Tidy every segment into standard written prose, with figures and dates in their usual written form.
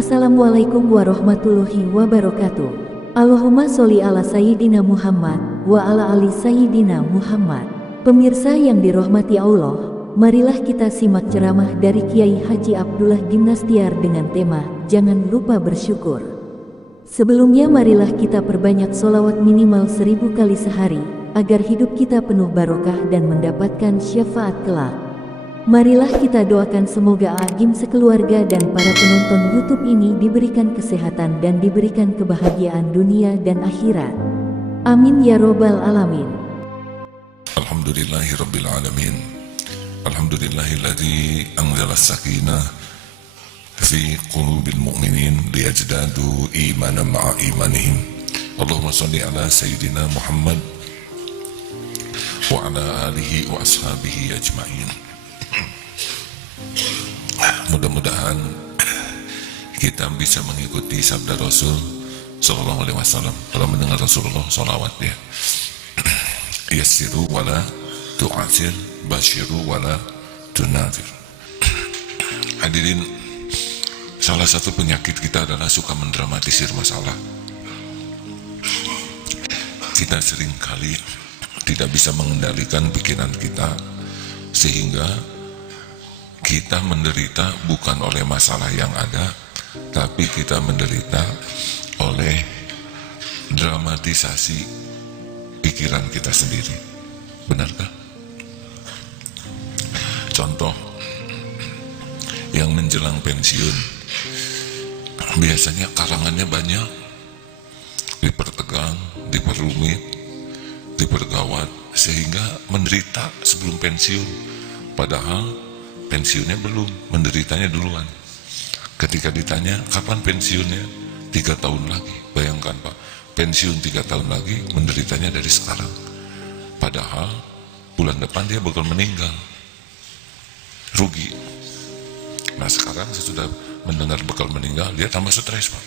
Assalamualaikum warahmatullahi wabarakatuh. Allahumma sholli ala Sayyidina Muhammad wa ala ali Sayyidina Muhammad. Pemirsa yang dirahmati Allah, marilah kita simak ceramah dari Kiai Haji Abdullah Gimnastiar dengan tema Jangan Lupa Bersyukur. Sebelumnya marilah kita perbanyak sholawat minimal 1000 kali sehari, agar hidup kita penuh barokah dan mendapatkan syafaat kelak. Marilah kita doakan semoga Agim sekeluarga dan para penonton YouTube ini diberikan kesehatan dan diberikan kebahagiaan dunia dan akhirat. Amin ya robbal alamin. Alhamdulillahi rabbil alamin. Alhamdulillahilladzi anzala as-sakinah fi qulubil mu'minin liyajdadu imanan ma'a imanihim. Allahumma sholli ala sayyidina Muhammad wa ala alihi wa ashabihi ajma'in. Mudah-mudahan kita bisa mengikuti sabda Rasul Sallallahu Alaihi Wasallam. Kalau mendengar Rasulullah salawat ya, yassiru wala tu'asir, basyiru wala tunafir. Hadirin, salah satu penyakit kita adalah suka mendramatisir masalah. Kita seringkali tidak bisa mengendalikan pikiran kita, sehingga kita menderita bukan oleh masalah yang ada, tapi kita menderita oleh dramatisasi pikiran kita sendiri. Benarkah? Contoh, yang menjelang pensiun biasanya karangannya banyak, dipertegang, diperumit, dipergawat, sehingga menderita sebelum pensiun, padahal pensiunnya belum, menderitanya duluan. Ketika ditanya kapan pensiunnya, 3 tahun lagi. Bayangkan Pak, pensiun 3 tahun lagi, menderitanya dari sekarang. Padahal bulan depan dia bakal meninggal, rugi. Nah sekarang sesudah mendengar bakal meninggal, dia tambah stres Pak.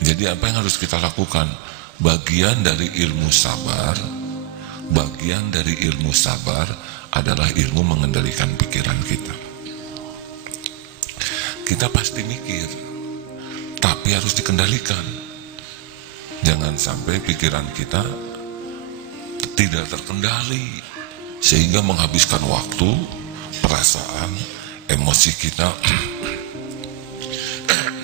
Jadi apa yang harus kita lakukan? Bagian dari ilmu sabar, bagian dari ilmu sabar adalah ilmu mengendalikan pikiran kita. Kita pasti mikir, tapi harus dikendalikan. Jangan sampai pikiran kita tidak terkendali, sehingga menghabiskan waktu, perasaan, emosi kita,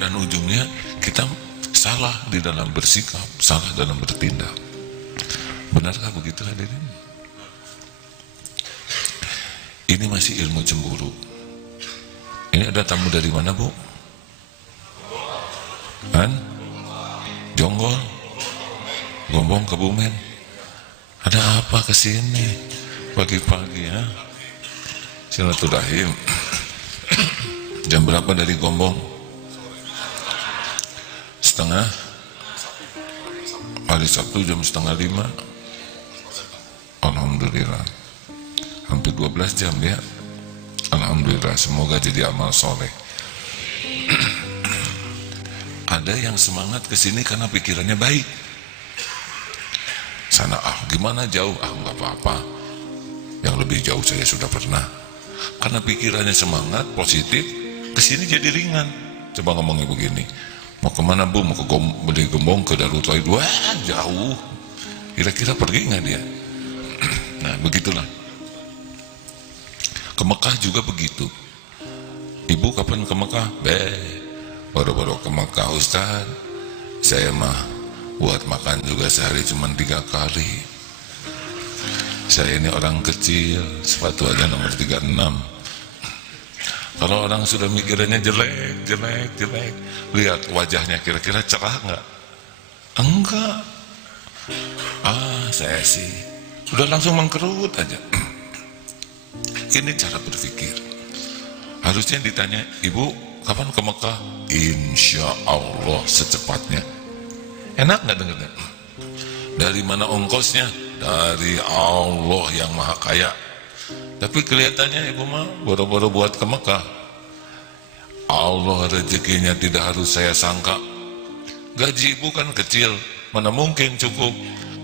dan ujungnya kita salah di dalam bersikap, salah dalam bertindak. Benarkah begitu hadirin? Ini masih ilmu cemburu. Ini ada tamu dari mana Bu? Jonggol, Gombong, Kebumen. Ada apa kesini pagi-pagi ya? Silaturahim. Jam berapa dari Gombong? Setengah? Hari Sabtu jam 4:30. Alhamdulillah, hampir 12 jam ya. Alhamdulillah, semoga jadi amal soleh. Ada yang semangat kesini karena pikirannya baik. Sana gimana jauh, nggak apa-apa. Yang lebih jauh saya sudah pernah. Karena pikirannya semangat, positif, kesini jadi ringan. Coba ngomongnya begini, mau kemana Bu? Mau ke beli Gembong, ke Darut Tauhid? Wah jauh. Kira-kira pergi nggak dia? Nah begitulah. Ke Mekah juga begitu. Ibu kapan ke Mekah? Baru-baru ke Mekah Ustaz. Saya mah buat makan juga sehari cuma 3 kali. Saya ini orang kecil, sepatu aja nomor 36. Kalau orang sudah mikirannya jelek, lihat wajahnya kira-kira cerah nggak? Enggak. Saya sih udah langsung mengkerut aja. Ini cara berpikir. Harusnya ditanya, Ibu kapan ke Mekah? Insya Allah secepatnya. Enak nggak dengarnya? Dari mana ongkosnya? Dari Allah yang maha kaya. Tapi kelihatannya Ibu mah boro-boro buat ke Mekah. Allah rezekinya tidak harus saya sangka. Gaji Ibu kan kecil, mana mungkin cukup.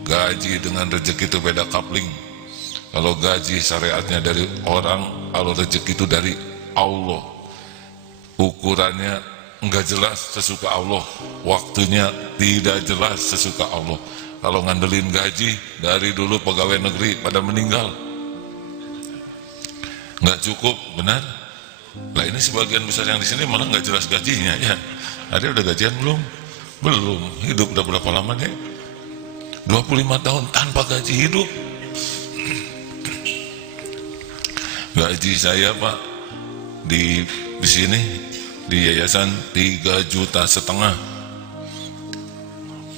Gaji dengan rezeki itu beda kapling. Kalau gaji syariatnya dari orang, kalau rezeki itu dari Allah. ukurannya enggak jelas sesuka Allah, waktunya tidak jelas sesuka Allah. Kalau ngandelin gaji, dari dulu pegawai negeri pada meninggal, nggak cukup, benar? Lah ini sebagian besar yang di sini malah nggak jelas gajinya ya. Ada udah gajian belum? Belum. Hidup udah berapa lama nih? 25 tahun tanpa gaji hidup. Gaji saya Pak di sini di yayasan 3,5 juta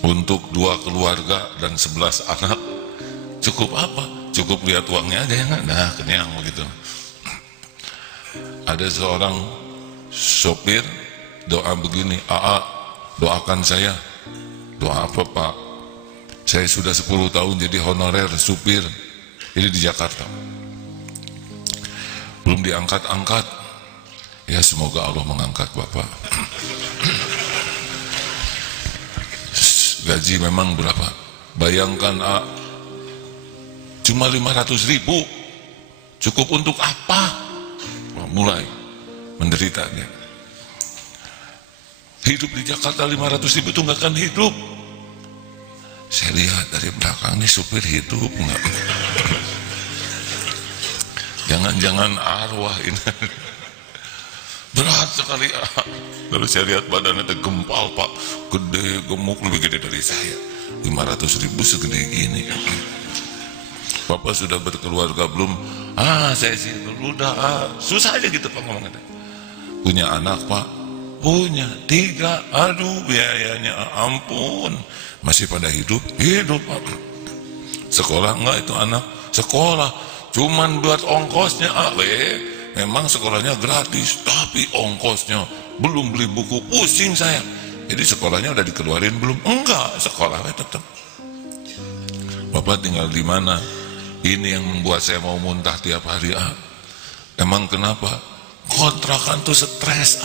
untuk 2 keluarga dan 11 anak. Cukup apa? Cukup lihat uangnya aja ya nggak? Nah kenyang begitu. Ada seorang sopir doa begini, "AA, doakan saya." Doa apa Pak? Saya sudah 10 tahun jadi honorer supir ini di Jakarta, belum diangkat-angkat. Ya semoga Allah mengangkat Bapak. Gaji memang berapa? Bayangkan cuma 500.000, cukup untuk apa? Mulai menderita dia. Hidup di Jakarta 500.000 itu nggak akan hidup. Saya lihat dari belakang nih supir hidup nggak? Jangan-jangan arwah ini. Berat sekali. Lalu saya lihat badannya gempal Pak, gede, gemuk, lebih gede dari saya. 500.000 segede gini. Bapak sudah berkeluarga belum? Saya sih udah. Susah aja gitu Pak ngomongnya. Punya anak Pak? Punya 3. Aduh biayanya ampun. Masih pada hidup? Hidup Pak. Sekolah enggak itu anak? Sekolah. Cuman buat ongkosnya memang sekolahnya gratis, tapi ongkosnya belum beli buku, pusing saya. Jadi sekolahnya udah dikeluarin belum? Enggak, sekolahnya tetap. Bapak tinggal di mana? Ini yang membuat saya mau muntah tiap hari. Emang kenapa? Kontrakan tuh stres.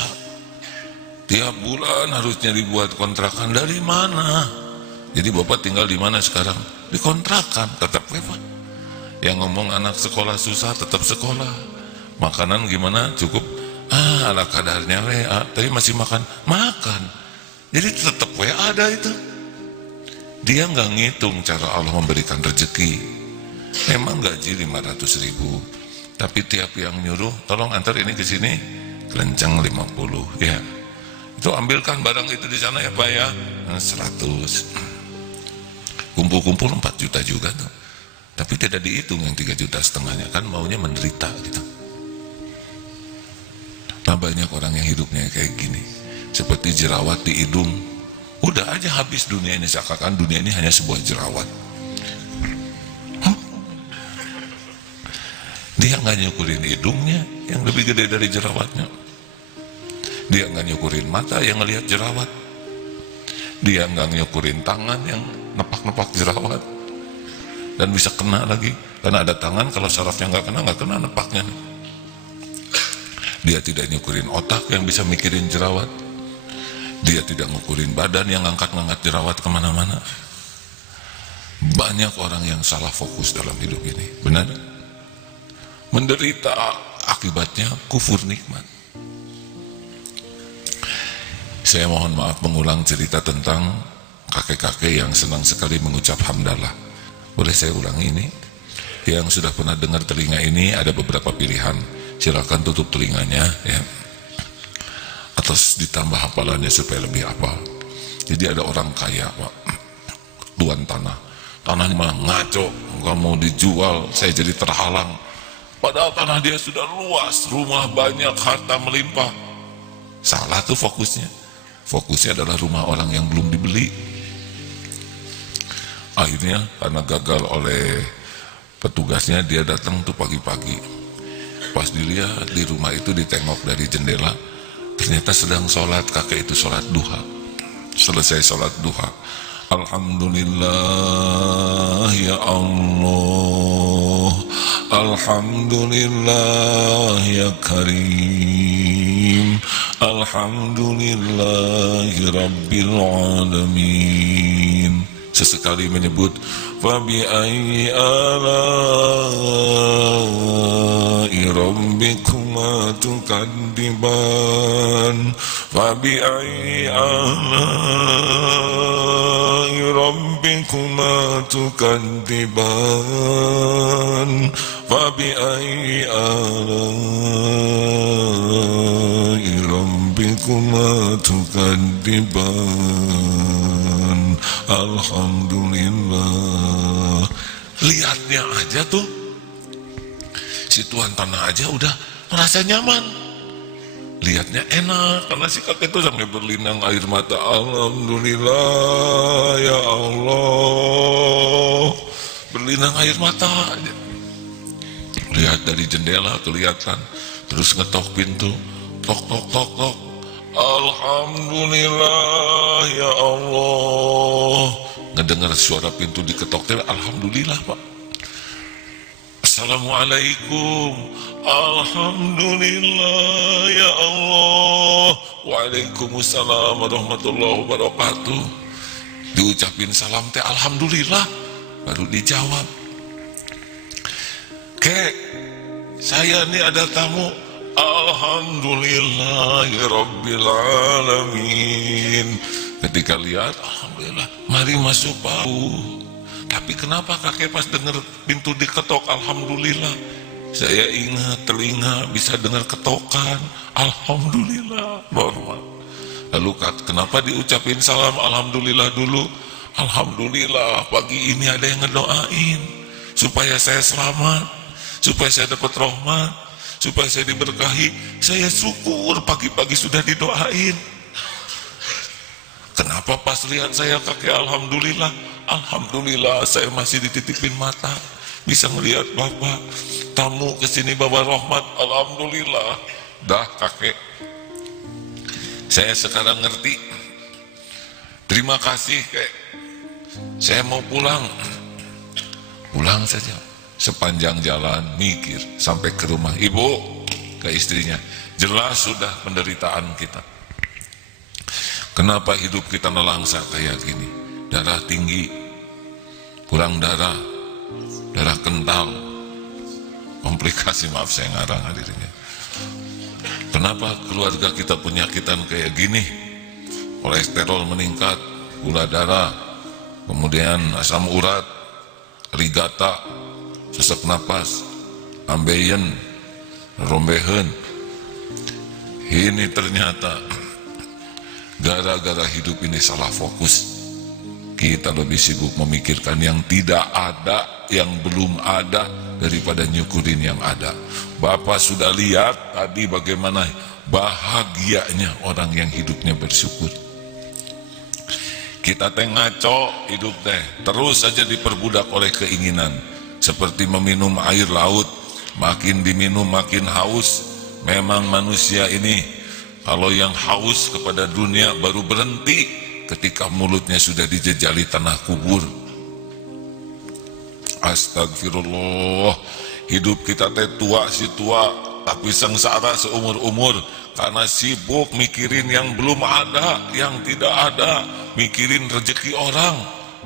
Tiap bulan harusnya dibuat kontrakan. Dari mana? Jadi Bapak tinggal di mana sekarang? Di kontrakan, tetap Bapak. Yang ngomong anak sekolah susah, tetap sekolah. Makanan gimana? Cukup? Ala kadarnya tapi masih makan. Jadi tetap ada itu. Dia nggak ngitung cara Allah memberikan rezeki. Memang gaji 500.000, tapi tiap yang nyuruh, tolong antar ini ke sini, kencang 50 ya. Itu ambilkan barang itu di sana ya Pak ya, 100. Kumpul-kumpul 4 juta juga tuh. Tapi tidak dihitung yang 3,5 juta, kan maunya menderita gitu. Nah banyak orang yang hidupnya kayak gini, seperti jerawat di hidung. Udah aja habis dunia ini, seakan-akan dunia ini hanya sebuah jerawat. Dia nggak nyukurin hidungnya yang lebih gede dari jerawatnya. Dia nggak nyukurin mata yang ngelihat jerawat. Dia nggak nyukurin tangan yang nepak-nepak jerawat. Dan bisa kena lagi, karena ada tangan kalau sarafnya nggak kena nepaknya. Dia tidak nyukurin otak yang bisa mikirin jerawat. Dia tidak ngukurin badan yang ngangkat-ngangkat jerawat kemana-mana. Banyak orang yang salah fokus dalam hidup ini, benar? Menderita akibatnya kufur nikmat. Saya mohon maaf mengulang cerita tentang kakek-kakek yang senang sekali mengucap hamdalah. Boleh saya ulang ini? Yang sudah pernah dengar telinga ini, ada beberapa pilihan. Silakan tutup telinganya ya. Atau ditambah hafalannya supaya lebih hafal. Jadi ada orang kaya Pak, tuan tanah. Tanahnya malah ngaco, nggak mau dijual, saya jadi terhalang. Padahal tanah dia sudah luas, rumah banyak, harta melimpah. Salah tuh fokusnya. Fokusnya adalah rumah orang yang belum dibeli. Akhirnya karena gagal oleh petugasnya, dia datang tuh pagi-pagi. Pas dilihat di rumah itu, ditengok dari jendela, ternyata sedang sholat. Kakek itu sholat duha. Selesai sholat duha, Alhamdulillah ya Allah, Alhamdulillah ya Karim, Alhamdulillahi Rabbil Alamin. Sesekali menyebut fabi ayyi ala'i rabbikuma تكذبان فبأي آلاء ربكما تكذبان فبأي آلاء ربكما تكذبان Alhamdulillah. Lihatnya aja tuh, si tuan tanah aja udah merasa nyaman, lihatnya enak, karena si kakek itu sampai berlinang air mata. Alhamdulillah ya Allah, berlinang air mata aja. Lihat dari jendela kelihatan, terus ngetok pintu, tok tok tok tok. Alhamdulillah ya Allah, ngedengar suara pintu diketok, alhamdulillah Pak. Assalamualaikum. Alhamdulillah ya Allah. Waalaikumsalam warahmatullahi wabarakatuh. Diucapin salam teh alhamdulillah, baru dijawab, kek saya nih ada tamu. Alhamdulillahirabbil alamin. Ketika lihat alhamdulillah, mari masuk Pak. Tapi kenapa kakek pas dengar pintu diketok alhamdulillah? Saya ingat telinga bisa dengar ketokan. Alhamdulillah, normal. Lalu kenapa diucapin salam alhamdulillah dulu? Alhamdulillah pagi ini ada yang ngedoain supaya saya selamat, supaya saya dapat rahmat, supaya saya diberkahi. Saya syukur pagi-pagi sudah didoain. Kenapa pas lihat saya kakek alhamdulillah? Alhamdulillah saya masih dititipin mata, bisa melihat bapak tamu kesini bawa rahmat. Alhamdulillah. Dah kakek, saya sekarang ngerti. Terima kasih kek. Saya mau pulang. Pulang saja. Sepanjang jalan mikir sampai ke rumah ibu, ke istrinya, jelas sudah penderitaan kita. Kenapa hidup kita nelangsa kayak gini? Darah tinggi, kurang darah, darah kental, komplikasi, maaf saya ngarang hadirnya. Kenapa keluarga kita penyakitan kayak gini? Kolesterol meningkat, gula darah, kemudian asam urat, rigata, sesak napas, ambeien, rombehen. Ini ternyata gara-gara hidup ini salah fokus. Kita lebih sibuk memikirkan yang tidak ada, yang belum ada, daripada nyukurin yang ada. Bapak sudah lihat tadi bagaimana bahagianya orang yang hidupnya bersyukur. Kita teh ngaco hidup teh, terus saja diperbudak oleh keinginan. Seperti meminum air laut, makin diminum makin haus. Memang manusia ini, kalau yang haus kepada dunia baru berhenti ketika mulutnya sudah dijejali tanah kubur. Astagfirullah. Hidup kita teh tua si tua, tapi sengsara seumur-umur karena sibuk mikirin yang belum ada, yang tidak ada, mikirin rezeki orang.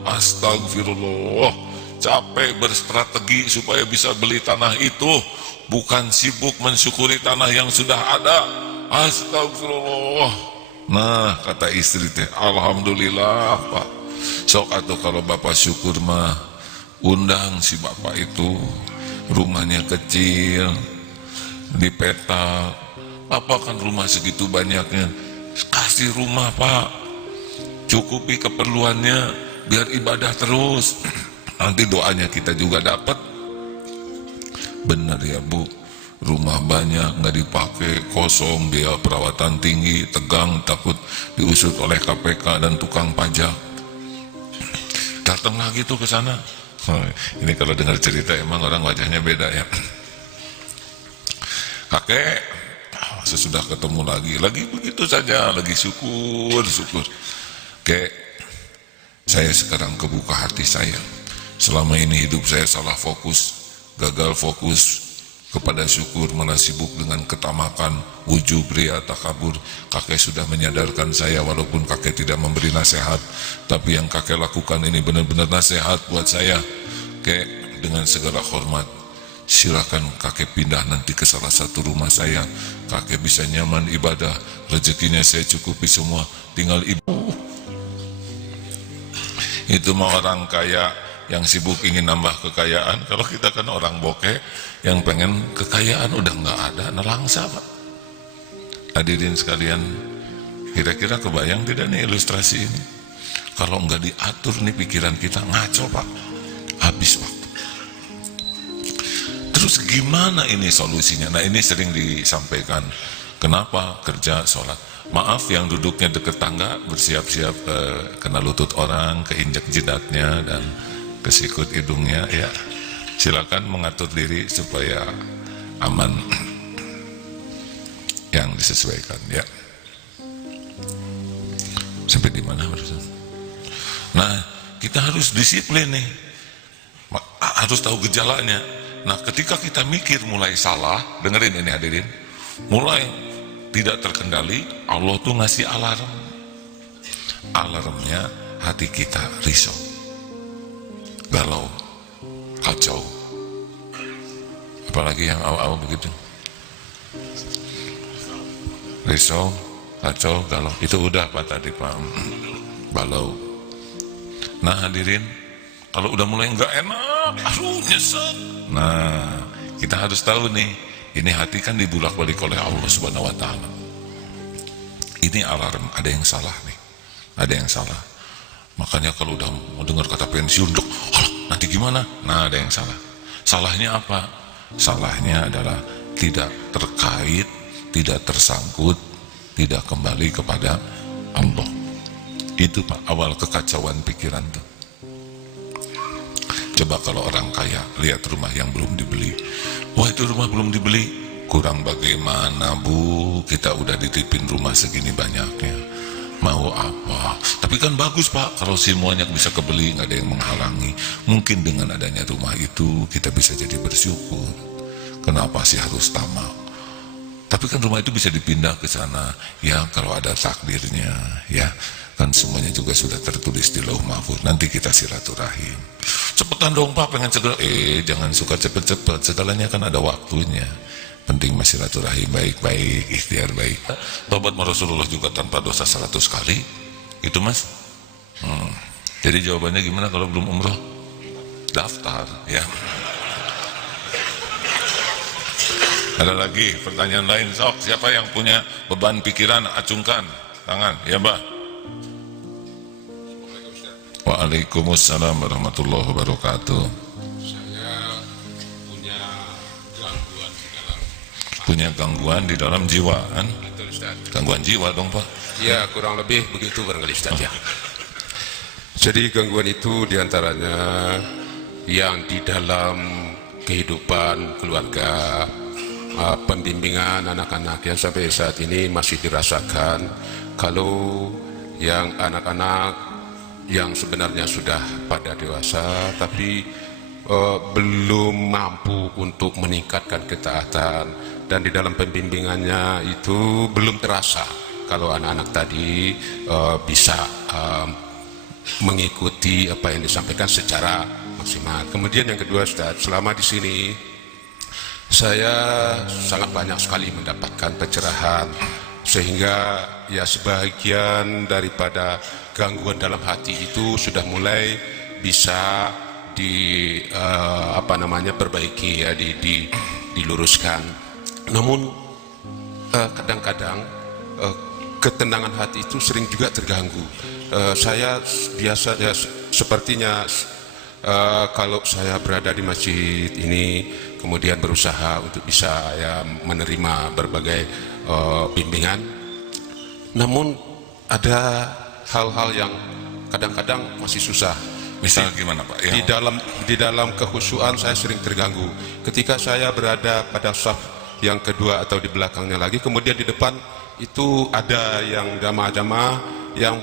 Astagfirullah. Capek berstrategi supaya bisa beli tanah itu, bukan sibuk mensyukuri tanah yang sudah ada. Astagfirullah. Nah, kata istri teh, alhamdulillah Pak. Sok atau kalau bapak syukur mah, undang si bapak itu, rumahnya kecil, di peta. Bapak kan rumah segitu banyaknya, kasih rumah Pak, cukupi keperluannya, biar ibadah terus. Nanti doanya kita juga dapat. Benar ya Bu, rumah banyak nggak dipakai, kosong, biaya perawatan tinggi, tegang, takut diusut oleh KPK dan tukang pajak. Datang lagi tuh ke sana. Ini kalau dengar cerita emang orang wajahnya beda ya. Kakek, sesudah ketemu lagi begitu saja, lagi syukur. Kek, saya sekarang kebuka hati saya. Selama ini hidup saya salah fokus, gagal fokus kepada syukur, malah sibuk dengan ketamakan, ujub, ria, takabur. Kakek sudah menyadarkan saya, walaupun kakek tidak memberi nasihat, tapi yang kakek lakukan ini benar-benar nasihat buat saya. Kek, dengan segala hormat, silakan kakek pindah nanti ke salah satu rumah saya, kakek bisa nyaman ibadah, rezekinya saya cukupi semua, tinggal ibu. Itu mah orang kaya yang sibuk ingin nambah kekayaan. Kalau kita kan orang bokeh yang pengen kekayaan udah nggak ada, nelangsa Pak. Hadirin sekalian, kira-kira kebayang tidak nih ilustrasi ini? Kalau nggak diatur nih pikiran kita ngaco Pak, habis waktu. Terus gimana ini solusinya? Nah ini sering disampaikan, kenapa kerja sholat? Maaf yang duduknya deket tangga bersiap-siap kena lutut orang, keinjak jidatnya dan kesikut hidungnya, ya silakan mengatur diri supaya aman. Yang disesuaikan, ya. Sampai di mana barusan? Nah, kita harus disiplin nih, harus tahu gejalanya. Nah, ketika kita mikir mulai salah, dengerin ini hadirin, mulai tidak terkendali, Allah tuh ngasih alarm. Alarmnya hati kita risau, galau, kacau. Apalagi yang awal-awal begitu. Risau, kacau, galau. Itu udah Pak tadi Pak. Balau. Nah hadirin, kalau udah mulai nggak enak, aduh nyesek. Nah, kita harus tahu nih, ini hati kan dibulak-balik oleh Allah Subhanahu wa taala. Ini alarm, ada yang salah nih. Ada yang salah. Makanya kalau udah mau dengar kata pensiun, nanti gimana? Nah, ada yang salah. Salahnya apa? Salahnya adalah tidak terkait, tidak tersangkut, tidak kembali kepada Allah. Itu Pak, awal kekacauan pikiran tuh. Coba kalau orang kaya lihat rumah yang belum dibeli, wah itu rumah belum dibeli, kurang bagaimana Bu, kita udah ditipin rumah segini banyaknya, mau apa? Tapi kan bagus Pak, kalau semuanya bisa kebeli, nggak ada yang menghalangi. Mungkin dengan adanya rumah itu kita bisa jadi bersyukur. Kenapa sih harus tamak? Tapi kan rumah itu bisa dipindah ke sana, ya kalau ada takdirnya, ya kan semuanya juga sudah tertulis di Lauh Mahfuz. Nanti kita silaturahim. Cepetan dong Pak, pengen segera. Jangan suka cepet-cepet, segalanya kan ada waktunya. Penting masih silaturahim baik-baik, ikhtiar baik. Tobat Rasulullah juga tanpa dosa 100 kali. Itu Mas. Jadi jawabannya gimana kalau belum umroh? Daftar, ya. Ada lagi pertanyaan lain, sok siapa yang punya beban pikiran acungkan tangan, ya Mbak. Waalaikumsalam warahmatullahi wabarakatuh. Saya punya gangguan di dalam. Punya gangguan di dalam jiwa, kan? Betul Ustaz. Gangguan jiwa dong Pak. Ya kurang lebih begitu barangkali Ustaz ya. Jadi gangguan itu diantaranya yang di dalam kehidupan keluarga, pembimbingan anak-anak yang sampai saat ini masih dirasakan. Kalau yang anak-anak yang sebenarnya sudah pada dewasa tapi belum mampu untuk meningkatkan ketaatan, dan di dalam pembimbingannya itu belum terasa kalau anak-anak tadi bisa mengikuti apa yang disampaikan secara maksimal. Kemudian yang kedua Ustaz, selama di sini saya sangat banyak sekali mendapatkan pencerahan, sehingga ya sebagian daripada gangguan dalam hati itu sudah mulai bisa perbaiki, ya, diluruskan. Namun kadang-kadang ketenangan hati itu sering juga terganggu. Saya biasa ya, sepertinya kalau saya berada di masjid ini kemudian berusaha untuk bisa ya menerima berbagai bimbingan, namun ada hal-hal yang kadang-kadang masih susah. Misal gimana Pak? Di dalam kehusuan saya sering terganggu. Ketika saya berada pada saf yang kedua atau di belakangnya lagi, kemudian di depan itu ada yang jamaah-jamaah yang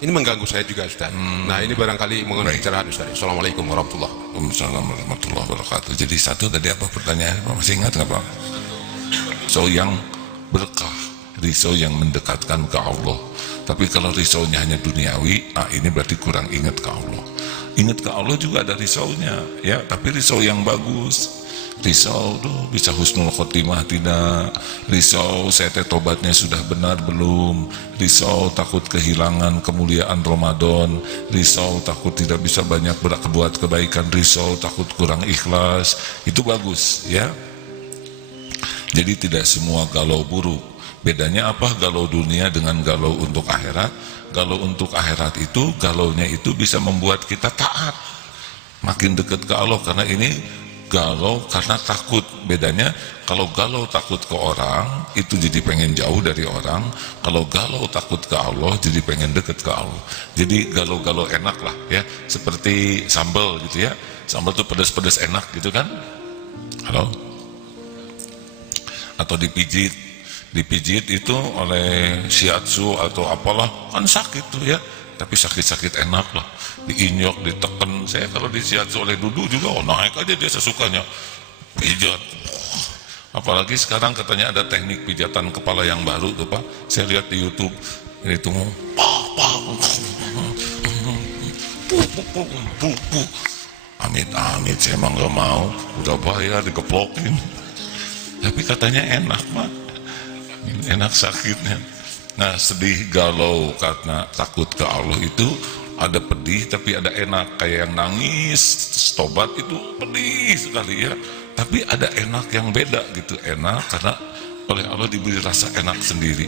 ini mengganggu saya juga Ustaz. Nah ini barangkali mengenai pencerahan Ustaz. Assalamualaikum warahmatullahi wabarakatuh. Jadi satu tadi apa pertanyaannya Pak? Masih ingat nggak Pak? Risau yang berkah, risau yang mendekatkan ke Allah. Tapi kalau risaunya hanya duniawi, ini berarti kurang ingat ke Allah. Ingat ke Allah juga ada risaunya, ya, tapi risau yang bagus. Risau tuh bisa husnul khotimah tidak, risau saya tobatnya sudah benar belum, risau takut kehilangan kemuliaan Ramadan, risau takut tidak bisa banyak berbuat kebaikan, risau takut kurang ikhlas. Itu bagus, ya. Jadi tidak semua galau buruk. Bedanya apa galau dunia dengan galau untuk akhirat? Galau untuk akhirat itu, galaunya itu bisa membuat kita taat, makin dekat ke Allah, karena ini galau karena takut. Bedanya kalau galau takut ke orang itu jadi pengen jauh dari orang, kalau galau takut ke Allah jadi pengen deket ke Allah. Jadi galau-galau enak lah, ya, seperti sambal gitu, ya. Sambal tuh pedas-pedas enak gitu kan, halo, atau dipijit itu oleh shiatsu atau apalah kan sakit tuh, ya, tapi sakit-sakit enak lah, diinyok, diteken. Saya kalau di shiatsu oleh Dudu juga, naik aja dia sesukanya pijat. Apalagi sekarang katanya ada teknik pijatan kepala yang baru tuh Pak, saya lihat di YouTube itu amit-amit, saya emang gak mau, udah bayar dikeplokin, tapi katanya enak Pak, enak sakitnya. Nah, sedih galau karena takut ke Allah itu ada pedih tapi ada enak. Kayak yang nangis tobat itu pedih sekali, ya, tapi ada enak yang beda gitu. Enak karena oleh Allah diberi rasa enak sendiri.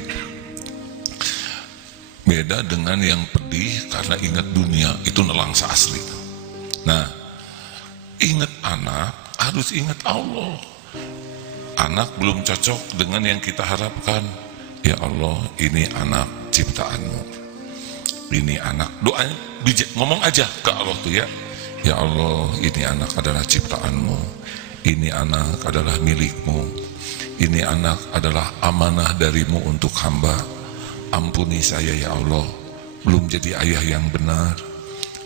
Beda dengan yang pedih karena ingat dunia, itu nelangsa asli. Nah, ingat anak harus ingat Allah. Anak belum cocok dengan yang kita harapkan. Ya Allah, ini anak ciptaanmu, ini anak, doanya ngomong aja ke Allah tuh, ya. Ya Allah, ini anak adalah ciptaanmu, ini anak adalah milikmu, ini anak adalah amanah darimu untuk hamba. Ampuni saya ya Allah, belum jadi ayah yang benar,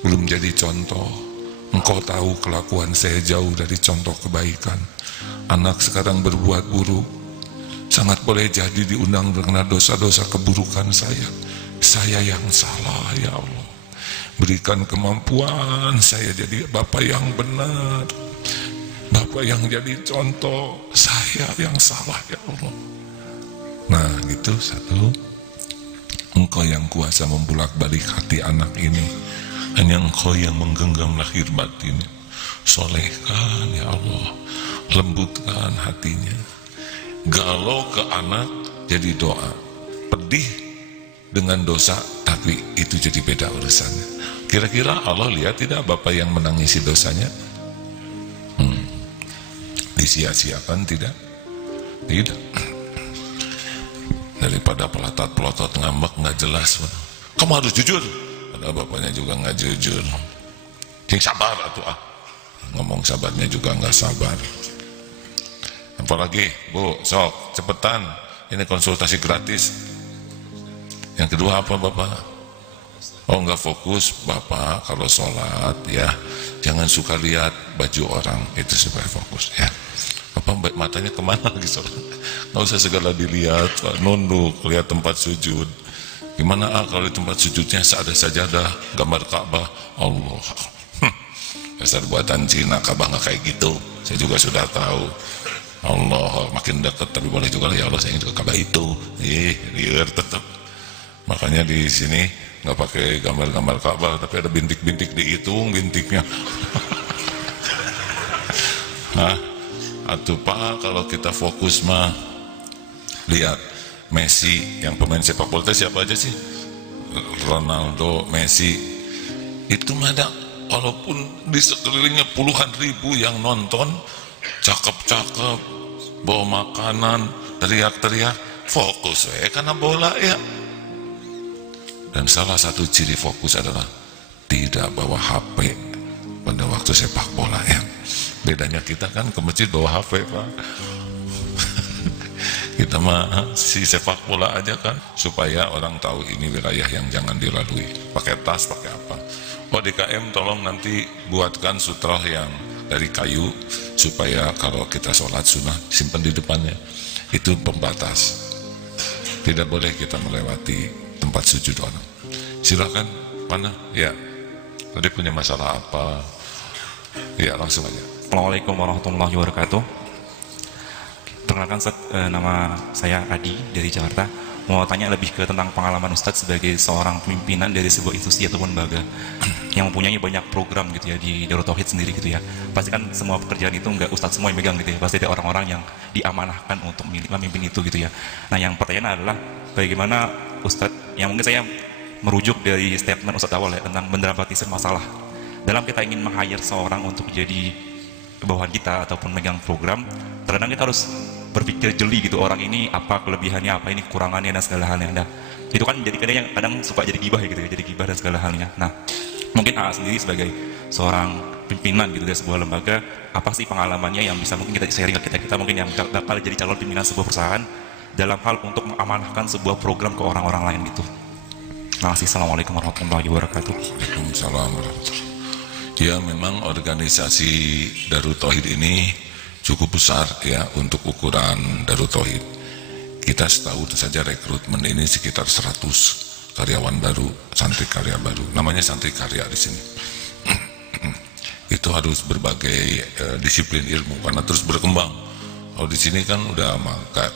belum jadi contoh. Engkau tahu kelakuan saya jauh dari contoh kebaikan. Anak sekarang berbuat buruk, sangat boleh jadi diundang dengan dosa-dosa keburukan saya. Saya yang salah ya Allah. Berikan kemampuan saya jadi bapak yang benar, bapak yang jadi contoh. Saya yang salah ya Allah. Nah gitu, satu, Engkau yang kuasa membulak-balik hati anak ini. Hanya Engkau yang menggenggam lahir batinnya. Solehkan ya Allah, lembutkan hatinya. Galau ke anak jadi doa, pedih dengan dosa, tapi itu jadi beda urusannya. Kira-kira Allah lihat tidak bapak yang menangisi dosanya? Disia-siakan tidak? Tidak. Daripada pelotot-pelotot ngambek nggak jelas, kamu harus jujur. Padahal bapaknya juga nggak jujur. Yang sabar atuh ngomong sabarnya juga nggak sabar. Apalagi Bu, sok cepetan, ini konsultasi gratis. Yang kedua apa Bapak? Oh nggak fokus Bapak kalau sholat, ya, jangan suka lihat baju orang, itu supaya fokus, ya. Bapak matanya kemana lagi sholat? Nggak usah segala dilihat, nunduk, lihat tempat sujud. Gimana kalau di tempat sujudnya ada sajadah, gambar Ka'bah? Allah, dasar buatan Cina, Ka'bah nggak kayak gitu. Saya juga sudah tahu. Allah makin dekat, tapi boleh juga ya Allah saya ingin ke Ka'bah itu. Liar tetap. Makanya di sini nggak pakai gambar-gambar Ka'bah, tapi ada bintik-bintik, dihitung bintiknya. Nah, atuh Pak, kalau kita fokus mah lihat Messi, yang pemain sepak bola siapa aja sih? Ronaldo, Messi. Itu mah ada, walaupun di sekelilingnya puluhan ribu yang nonton, cakep-cakep, bawa makanan, teriak-teriak, fokus karena bola, ya. Dan salah satu ciri fokus adalah tidak bawa HP pada waktu sepak bola, ya. Bedanya kita kan ke masjid bawa HP Pak. Kita mah si sepak bola aja kan, supaya orang tahu ini wilayah yang jangan dilalui. Pakai tas, pakai apa. Oh DKM tolong nanti buatkan sutra yang dari kayu, supaya kalau kita sholat sunnah simpan di depannya. Itu pembatas, tidak boleh kita melewati tempat sujud orang. Silakan, mana? Ya, Tadi punya masalah apa? Ya langsung aja. Assalamualaikum warahmatullahi wabarakatuh. Perkenalkan Ustaz, nama saya Adi dari Jakarta. Mau tanya lebih ke tentang pengalaman Ustadz sebagai seorang pimpinan dari sebuah institusi ataupun lembaga yang mempunyai banyak program gitu ya di Darut Tauhid sendiri gitu ya. Pasti kan semua pekerjaan itu enggak Ustadz semua yang megang gitu ya. Pasti ada orang-orang yang diamanahkan untuk memimpin itu gitu ya. Nah yang pertanyaan adalah bagaimana Ustadz, yang mungkin saya merujuk dari statement Ustadz awal ya tentang mendramatisir masalah. Dalam kita ingin meng-hire seorang untuk jadi bawahan kita ataupun megang program, terkadang kita harus berpikir jeli gitu, orang ini apa kelebihannya, apa ini kekurangannya dan segala halnya. Nah, itu kan jadi kadang suka jadi gibah gitu ya, jadi gibah dan segala halnya. Nah, mungkin AA sendiri sebagai seorang pimpinan gitu dari sebuah lembaga, apa sih pengalamannya yang bisa mungkin kita sharing ke kita mungkin yang bakal jadi calon pimpinan sebuah perusahaan dalam hal untuk mengamanahkan sebuah program ke orang-orang lain gitu. Terima kasih. Assalamualaikum warahmatullahi wabarakatuh. Waalaikumsalam warahmatullahi wabarakatuh. Ya memang organisasi Darut Tauhid ini cukup besar ya untuk ukuran Darut Tauhid. Kita setahun saja rekrutmen ini sekitar 100 karyawan baru, santri karya baru. Namanya santri karya di sini. Itu harus berbagai disiplin ilmu karena terus berkembang. Kalau di sini kan udah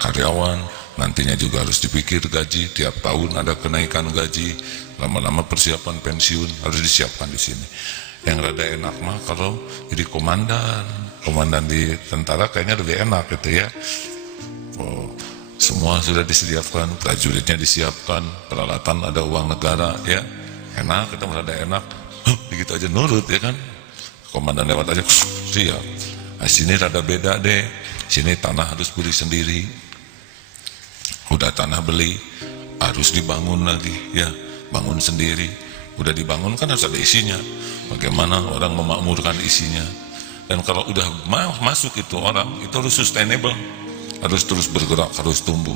karyawan, nantinya juga harus dipikir gaji, tiap tahun ada kenaikan gaji, lama-lama persiapan pensiun harus disiapkan di sini. Yang rada enak mah kalau jadi komandan di tentara kayaknya lebih enak gitu ya. Oh, semua sudah disediakan, prajuritnya disiapkan, peralatan ada uang negara ya, enak, kita merada enak. Begitu aja nurut ya kan, komandan lewat aja siap. Nah, sini rada beda deh, sini tanah harus beli sendiri, udah tanah beli harus dibangun lagi ya, bangun sendiri. Udah dibangun kan harus ada isinya, bagaimana orang memakmurkan isinya. Dan kalau udah masuk itu orang, itu harus sustainable, harus terus bergerak, harus tumbuh.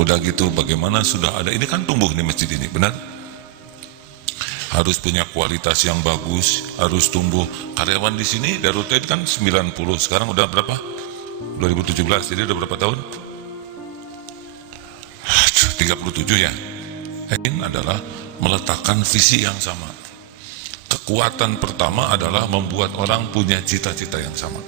Udah gitu bagaimana sudah ada, ini kan tumbuh nih masjid ini, benar? Harus punya kualitas yang bagus, harus tumbuh. Karyawan di sini Darut Tauhid kan 90, sekarang udah berapa? 2017, jadi udah berapa tahun? 37 ya. Ini adalah meletakkan visi yang sama. Kekuatan pertama adalah membuat orang punya cita-cita yang sama.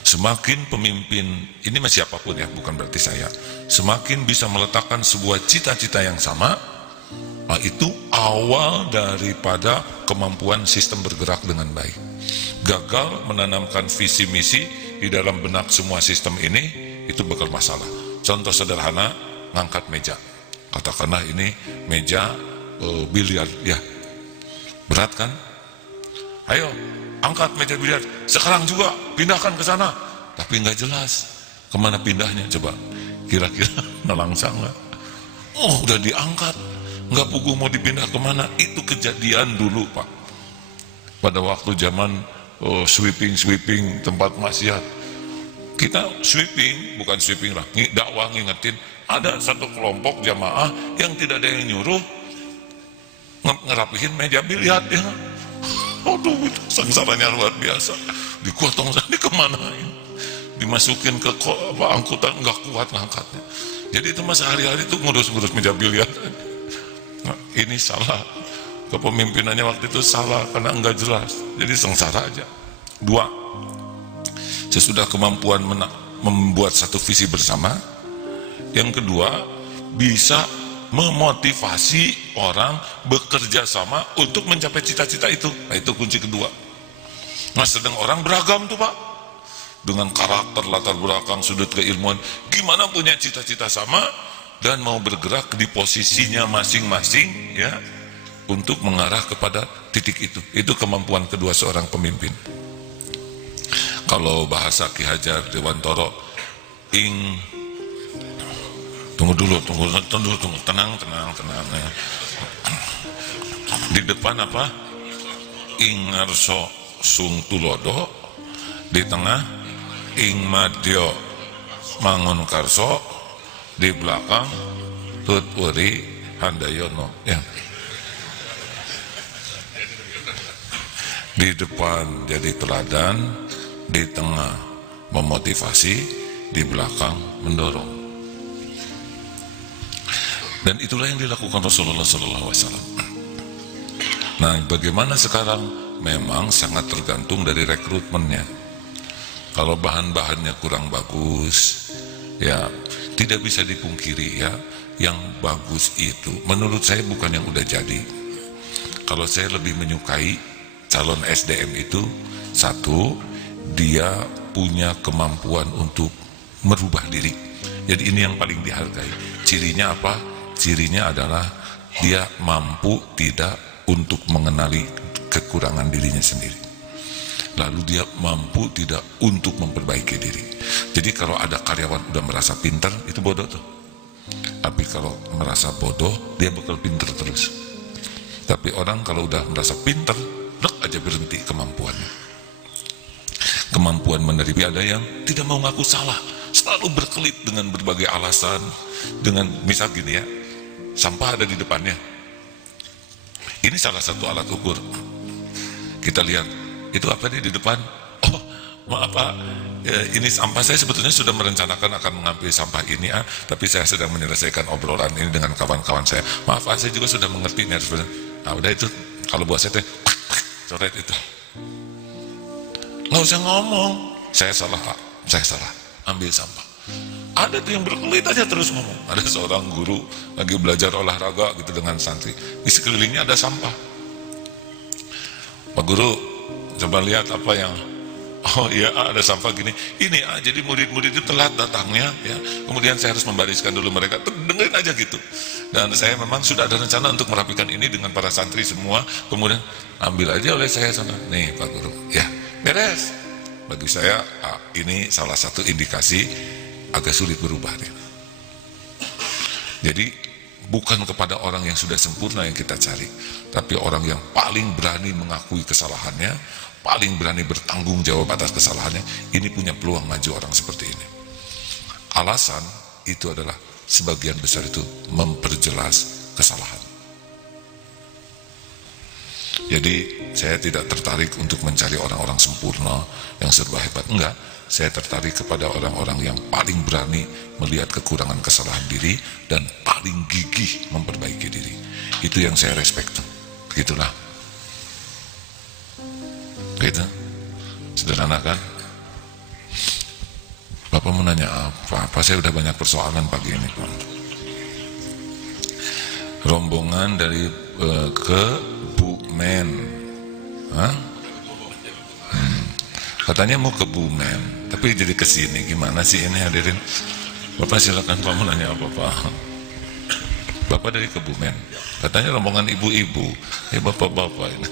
Semakin pemimpin, ini masih siapapun ya, bukan berarti saya, semakin bisa meletakkan sebuah cita-cita yang sama, itu awal daripada kemampuan sistem bergerak dengan baik. Gagal menanamkan visi misi di dalam benak semua sistem ini, itu bakal masalah. Contoh sederhana, ngangkat meja. Katakanlah ini meja biliar, ya berat kan? Ayo angkat meja biliar, sekarang juga pindahkan ke sana. Tapi nggak jelas kemana pindahnya, coba kira-kira nelangsang nggak? Oh udah diangkat, nggak pugu mau dipindah kemana. Itu kejadian dulu Pak, pada waktu zaman sweeping tempat maksiat. Kita sweeping, bukan sweeping lah, dakwah ngingetin. Ada satu kelompok jamaah yang tidak ada yang nyuruh ngerapihin meja biliar ya. Aduh, itu sengsaranya luar biasa. Dikotong sana, dikemanain, dimasukin ke angkutan, nggak kuat ngangkatnya. Jadi itu masa hari-hari itu ngurus-ngurus meja biliar. Nah, ini salah, kepemimpinannya waktu itu salah karena nggak jelas. Jadi sengsara aja. 2, sesudah kemampuan membuat satu visi bersama. Yang kedua, bisa memotivasi orang bekerja sama untuk mencapai cita-cita itu. Nah itu kunci kedua. Nah sedang orang beragam tuh Pak, dengan karakter, latar belakang, sudut keilmuan, gimana punya cita-cita sama dan mau bergerak di posisinya masing-masing ya, untuk mengarah kepada titik itu. Itu kemampuan kedua seorang pemimpin. Kalau bahasa Ki Hajar Dewantoro, tunggu dulu, tenang ya. Di depan apa? Ing ngarso sung tulodo, di tengah ing madyo mangun karso, di belakang tut uri handayono ya. Di depan jadi teladan, di tengah memotivasi, di belakang mendorong. Dan itulah yang dilakukan Rasulullah SAW. Nah, bagaimana sekarang? Memang sangat tergantung dari rekrutmennya. Kalau bahan-bahannya kurang bagus, ya tidak bisa dipungkiri ya, yang bagus itu menurut saya bukan yang udah jadi. Kalau saya lebih menyukai calon SDM itu, satu, dia punya kemampuan untuk merubah diri. Jadi ini yang paling dihargai. Cirinya apa? Cirinya adalah dia mampu tidak untuk mengenali kekurangan dirinya sendiri. Lalu dia mampu tidak untuk memperbaiki diri. Jadi kalau ada karyawan udah merasa pintar, itu bodoh tuh. Tapi kalau merasa bodoh, dia bakal pintar terus. Tapi orang kalau udah merasa pintar, dek aja berhenti kemampuannya. Kemampuan menerima. Ada yang tidak mau ngaku salah, selalu berkelit dengan berbagai alasan. Dengan misal gini ya, sampah ada di depannya. Ini salah satu alat ukur. Kita lihat, itu apa nih di depan? Oh, maaf Pak, ini sampah. Saya sebetulnya sudah merencanakan akan mengambil sampah ini, tapi saya sedang menyelesaikan obrolan ini dengan kawan-kawan saya. Maaf Pak, saya juga sudah mengerti ini harus benar. Nah udah itu, kalau buat saya coret itu. Nggak usah ngomong, saya salah Pak, saya salah, ambil sampah. Ada tuh yang berkelit aja terus ngomong. Ada seorang guru lagi belajar olahraga gitu dengan santri, di sekelilingnya ada sampah. Pak Guru, coba lihat apa yang, oh iya ada sampah gini. Ini jadi murid-murid itu telat datangnya ya. Kemudian saya harus membariskan dulu mereka. Dengerin aja gitu. Dan saya memang sudah ada rencana untuk merapikan ini dengan para santri semua. Kemudian ambil aja oleh saya sana. Nih Pak Guru, ya beres. Bagi saya ini salah satu indikasi agak sulit berubah dia. Jadi bukan kepada orang yang sudah sempurna yang kita cari, tapi orang yang paling berani mengakui kesalahannya, paling berani bertanggung jawab atas kesalahannya. Ini punya peluang maju orang seperti ini. Alasan itu adalah sebagian besar itu memperjelas kesalahan. Jadi saya tidak tertarik untuk mencari orang-orang sempurna yang serba hebat, enggak. Saya tertarik kepada orang-orang yang paling berani melihat kekurangan kesalahan diri dan paling gigih memperbaiki diri. Itu yang saya respect. Begitulah. Gitu. Sederhana kan? Bapak mau nanya apa? Saya udah banyak persoalan pagi ini Pak. Rombongan dari Kebumen. Hah? Katanya mau ke Bumen, tapi jadi kesini. Gimana sih ini hadirin? Bapak silakan, Pak mau nanya apa Pak? Bapak dari Kebumen, katanya rombongan ibu-ibu. Ya bapak-bapak ini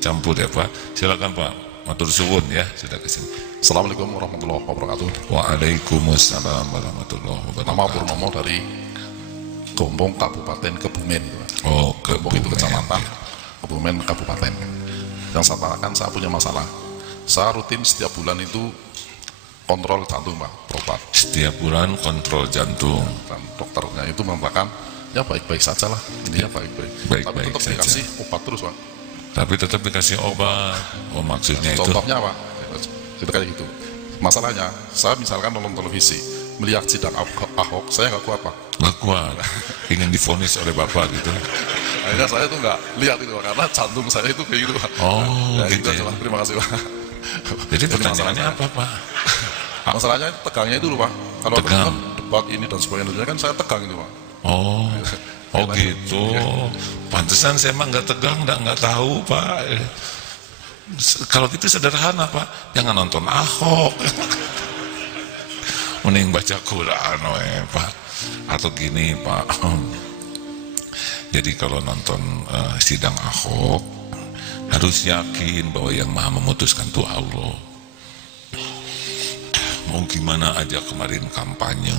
campur ya Pak. Silakan Pak, matur suwun ya sudah kesini. Assalamualaikum warahmatullahi wabarakatuh. Waalaikumsalam warahmatullahi wabarakatuh. Nama Purnomo dari Gombong Kabupaten Kebumen. Oh, Gombong itu kecamatan, Kebumen Kabupaten. Yang saya tanyakan, saya punya masalah. Saya rutin setiap bulan itu kontrol jantung Pak, berobat. Setiap bulan kontrol jantung. Dan dokternya itu mengatakan, ya baik-baik saja lah, intinya baik-baik. Tapi Baik-baik tetap saja. dikasih obat terus Pak. Tapi tetap dikasih obat. Oh maksudnya itu. Contohnya Pak, itu kayak gitu. Masalahnya, saya misalkan nonton televisi, melihat sidang Ahok, saya nggak kuat Pak. Nggak kuat, ingin divonis oleh Bapak gitu. Akhirnya saya tuh nggak lihat itu Pak, karena jantung saya itu kayak gitu Pak. Oh Ya, gitu itu ya. aja, Pak. Terima kasih Pak. Jadi pertanyaannya apa Pak? Masalahnya tegangnya itu loh Pak. Kalau Tegang. kan debat ini dan sebagainya kan saya tegang itu Pak. Oh, oh gitu. Pantesan saya emang nggak tegang, nggak tahu Pak. Kalau gitu sederhana Pak, jangan nonton Ahok. Mending baca Quran Pak. Atau gini Pak. Jadi kalau nonton sidang Ahok, harus yakin bahwa yang maha memutuskan itu Allah. Mau gimana aja kemarin kampanye,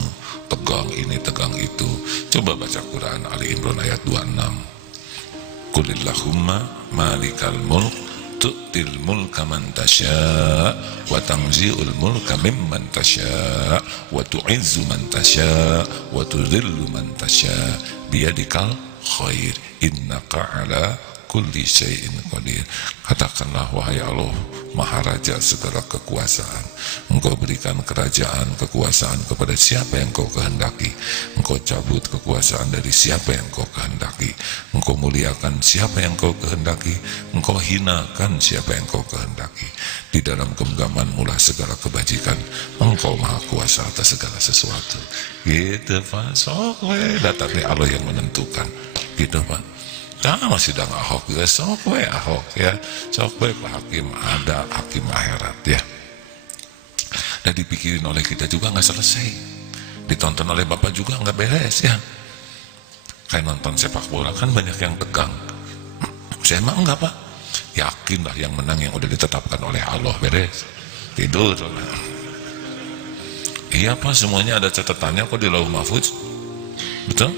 tegang ini, tegang itu. Coba baca Quran Ali Imran ayat 26. Qulillahumma malikal mulk tu'til mulka man tasya' wa tanzi'ul mulka mimman tasya' wa tu'izzu man tasya' wa tudhillu man tasya' biyadikal khair innaka ala kulli syai'in qadir. Katakanlah, wahai Allah, Maharaja segala kekuasaan, Engkau berikan kerajaan, kekuasaan kepada siapa yang Engkau kehendaki. Engkau cabut kekuasaan dari siapa yang Engkau kehendaki. Engkau muliakan siapa yang Engkau kehendaki. Engkau hinakan siapa yang Engkau kehendaki. Di dalam genggaman mula segala kebajikan. Engkau maha kuasa atas segala sesuatu. Gitu Pak. Sok datangnya Allah yang menentukan. Gitu Pak. Masih dah Ahok ya, sok we Ahok ya, sok we Pak Hakim, ada hakim akhirat ya. Dan dipikirin oleh kita juga nggak selesai, ditonton oleh Bapak juga nggak beres ya. Kayak nonton sepak bola kan banyak yang tegang. Saya emang enggak Pak, yakinlah yang menang yang udah ditetapkan oleh Allah, beres tidur. Iya Pak, semuanya ada catatannya kok di Lauh Mahfuz, betul?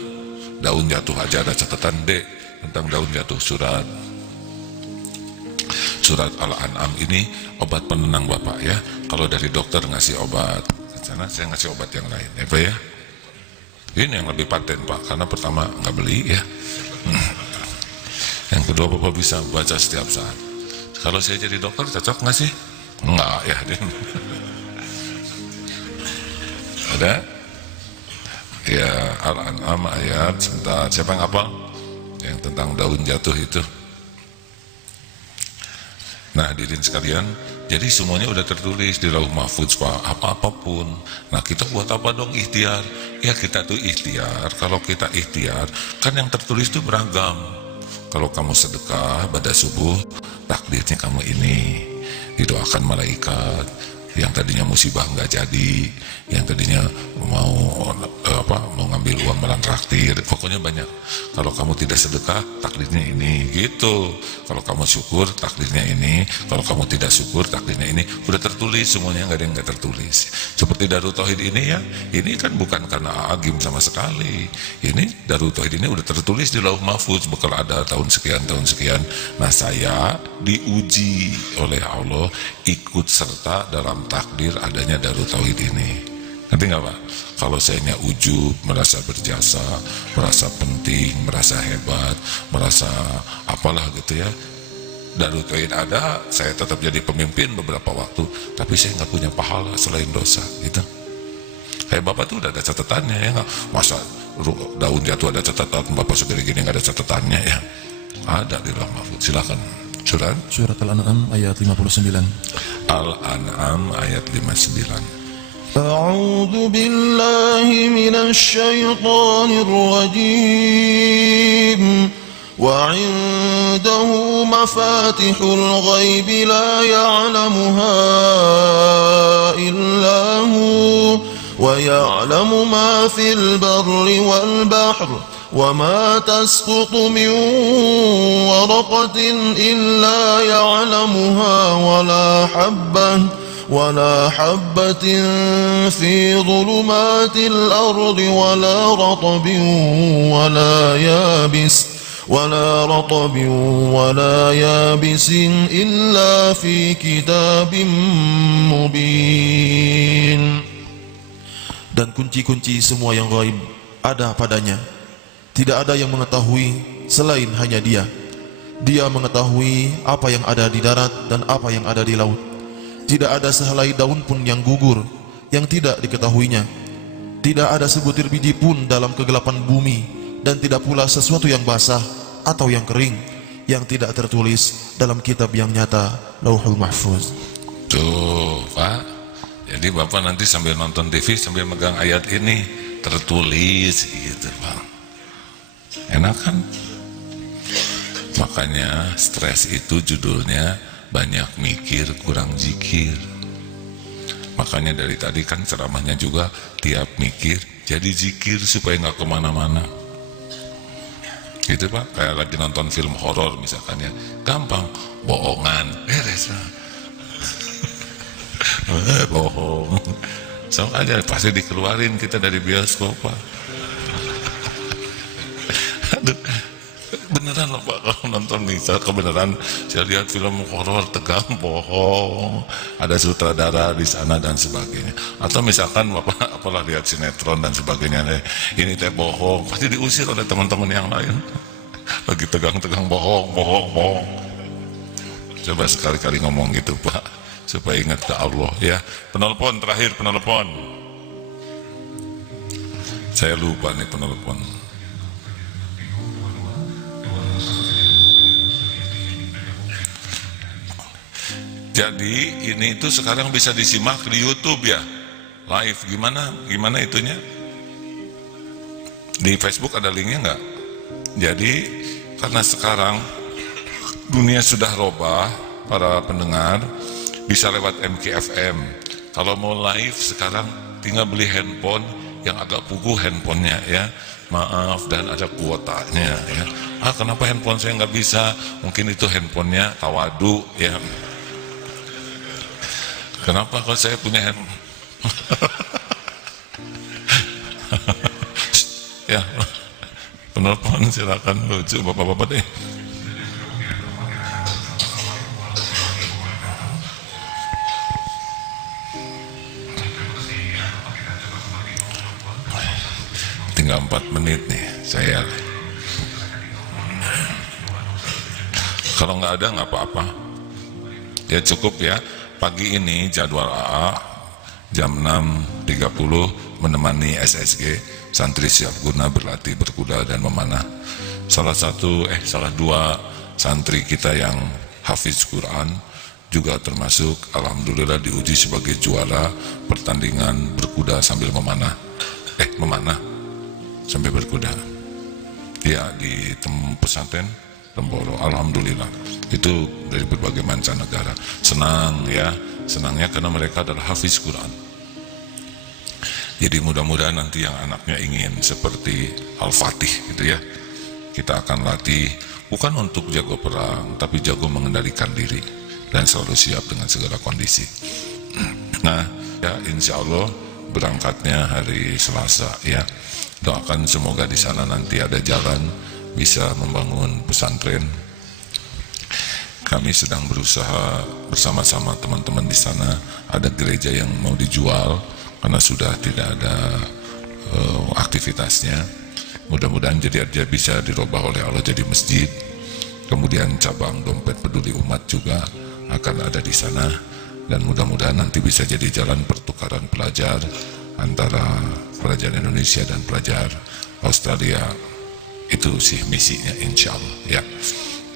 Daun jatuh aja ada catatan D tentang daun jatuh. Surat Al-An'am ini obat penenang Bapak ya. Kalau dari dokter ngasih obat ke sana, saya ngasih obat yang lain ya Pak ya. Ini yang lebih paten Pak, karena pertama nggak beli ya. Yang kedua Bapak bisa baca setiap saat. Kalau saya jadi dokter cocok nggak sih? Enggak ya. Ada ya, Al-An'am ayat, sebentar, siapa yang hafal? Yang tentang daun jatuh itu. Nah hadirin sekalian, jadi semuanya udah tertulis di Lauh Mahfuz Pak, apa-apapun. Nah kita buat apa dong? Ikhtiar. Ya kita tuh ikhtiar. Kalau kita ikhtiar, kan yang tertulis itu beragam. Kalau kamu sedekah pada subuh, takdirnya kamu ini, didoakan malaikat. Yang tadinya musibah nggak jadi, yang tadinya mau ngambil uang malah traktir, pokoknya banyak. Kalau kamu tidak sedekah, takdirnya ini, gitu. Kalau kamu syukur, takdirnya ini. Kalau kamu tidak syukur, takdirnya ini. Udah tertulis semuanya, nggak ada yang nggak tertulis. Seperti Darut Tauhid ini ya, ini kan bukan karena agim sama sekali. Ini Darut Tauhid ini udah tertulis di Lauh Mahfuz, bakal ada tahun sekian. Nah saya diuji oleh Allah ikut serta dalam takdir adanya Darut Tauhid ini. Ngerti nggak Pak? Kalau sayanya ujub, merasa berjasa, merasa penting, merasa hebat, merasa apalah gitu ya, Darut Tauhid ada, saya tetap jadi pemimpin beberapa waktu, tapi saya nggak punya pahala selain dosa gitu. Kayak Bapak tuh udah ada catatannya ya, masa daun jatuh ada catatan, Bapak segini gini nggak ada catatannya ya? Ada di Lauh Mahfuz. Silakan. Surat Al-An'am ayat 59. Al-An'am ayat 59. أعوذ بالله من الشيطان الرجيم وعنده مفاتح الغيب لا يعلمها إلا هو ويعلم ما في البر والبحر وما تسقط من ورقة إلا يعلمها ولا حبة في ظلمات الأرض ولا رطب ولا يابس إلا في كتاب مبين. Dan kunci-kunci semua yang gaib ada padanya. Tidak ada yang mengetahui selain hanya Dia. Dia mengetahui apa yang ada di darat dan apa yang ada di laut. Tidak ada sehelai daun pun yang gugur yang tidak diketahuinya. Tidak ada sebutir biji pun dalam kegelapan bumi, dan tidak pula sesuatu yang basah atau yang kering yang tidak tertulis dalam kitab yang nyata, Lauhul Mahfuz. Tuh Pak, jadi Bapak nanti sambil nonton TV sambil megang ayat ini, tertulis gitu Pak. Enak kan? Makanya stres itu judulnya banyak mikir kurang zikir. Makanya dari tadi kan ceramahnya juga tiap mikir jadi zikir supaya nggak kemana-mana gitu Pak. Kayak lagi nonton film horor misalkan ya, gampang bohongan beres Pak. Bohong sama aja pasti dikeluarin kita dari bioskop Pak. Aduh, beneran loh Pak, kalau nonton nih kebenaran saya lihat film horor tegang bohong, ada sutradara di sana dan sebagainya. Atau misalkan Bapak apalah lihat sinetron dan sebagainya, ini teh bohong, pasti diusir oleh teman-teman yang lain. lagi tegang-tegang, bohong. Coba sekali-kali ngomong gitu Pak, supaya ingat ke Allah ya. Penelpon terakhir, penelpon. Saya lupa nih penelpon. Jadi ini itu sekarang bisa disimak di YouTube ya, live. Gimana itunya? Di Facebook ada linknya nggak? Jadi karena sekarang dunia sudah robah, para pendengar bisa lewat MKFM. Kalau mau live sekarang tinggal beli handphone yang agak puguh handphonenya ya. Maaf, dan ada kuotanya ya. Kenapa handphone saya nggak bisa? Mungkin itu handphonenya tawadu ya. Kenapa kalau saya punya handphone? Ya, penelpon silakan lucu bapak-bapak deh. Tinggal 4 menit nih saya. Kalau nggak ada nggak apa-apa. Ya cukup ya. Pagi ini jadwal AA jam 6.30 menemani SSG, santri siap guna berlatih berkuda dan memanah. Salah dua santri kita yang hafiz Quran juga termasuk alhamdulillah diuji sebagai juara pertandingan berkuda sambil memanah sambil berkuda ya di pesantren Temboro. Alhamdulillah itu dari berbagai mancanegara. Senangnya karena mereka adalah hafiz Quran. Jadi mudah-mudahan nanti yang anaknya ingin seperti Al-Fatih gitu ya, kita akan latih bukan untuk jago perang, tapi jago mengendalikan diri dan selalu siap dengan segala kondisi. Nah ya, insya Allah berangkatnya hari Selasa ya. Doakan semoga di sana nanti ada jalan bisa membangun pesantren. Kami sedang berusaha bersama-sama teman-teman di sana. Ada gereja yang mau dijual karena sudah tidak ada aktivitasnya. Mudah-mudahan jadi dia bisa dirubah oleh Allah jadi masjid. Kemudian cabang dompet peduli umat juga akan ada di sana, dan mudah-mudahan nanti bisa jadi jalan pertukaran pelajar antara pelajar Indonesia dan pelajar Australia. Itu sih misinya insya Allah ya.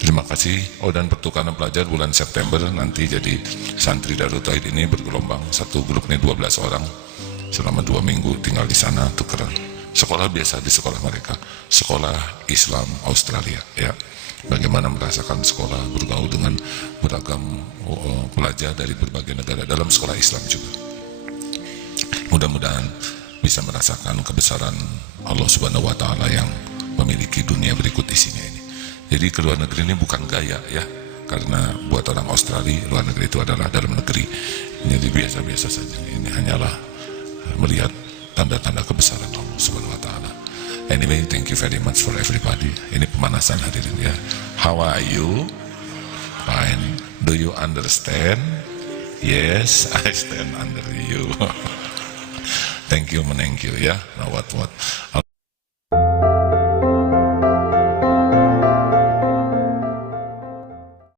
Terima kasih. Dan pertukaran pelajar bulan September nanti jadi santri Darut Tauhid ini bergelombang. Satu grupnya 12 orang selama 2 minggu tinggal di sana, tukeran. Sekolah biasa di sekolah mereka, sekolah Islam Australia ya. Bagaimana merasakan sekolah bergaul dengan beragam pelajar dari berbagai negara dalam sekolah Islam juga. Mudah-mudahan bisa merasakan kebesaran Allah Subhanahu wa Ta'ala yang memiliki dunia berikut isinya ini. Jadi ke luar negeri ini bukan gaya ya, karena buat orang Australia luar negeri itu adalah dalam negeri. Jadi biasa-biasa saja. Ini hanyalah melihat tanda-tanda kebesaran Allah Subhanahu wa Ta'ala. Anyway, thank you very much for everybody. Ini pemanasan hadirin ya. How are you? Fine. Do you understand? Yes, I stand under you. Thank you ya. Nah, what.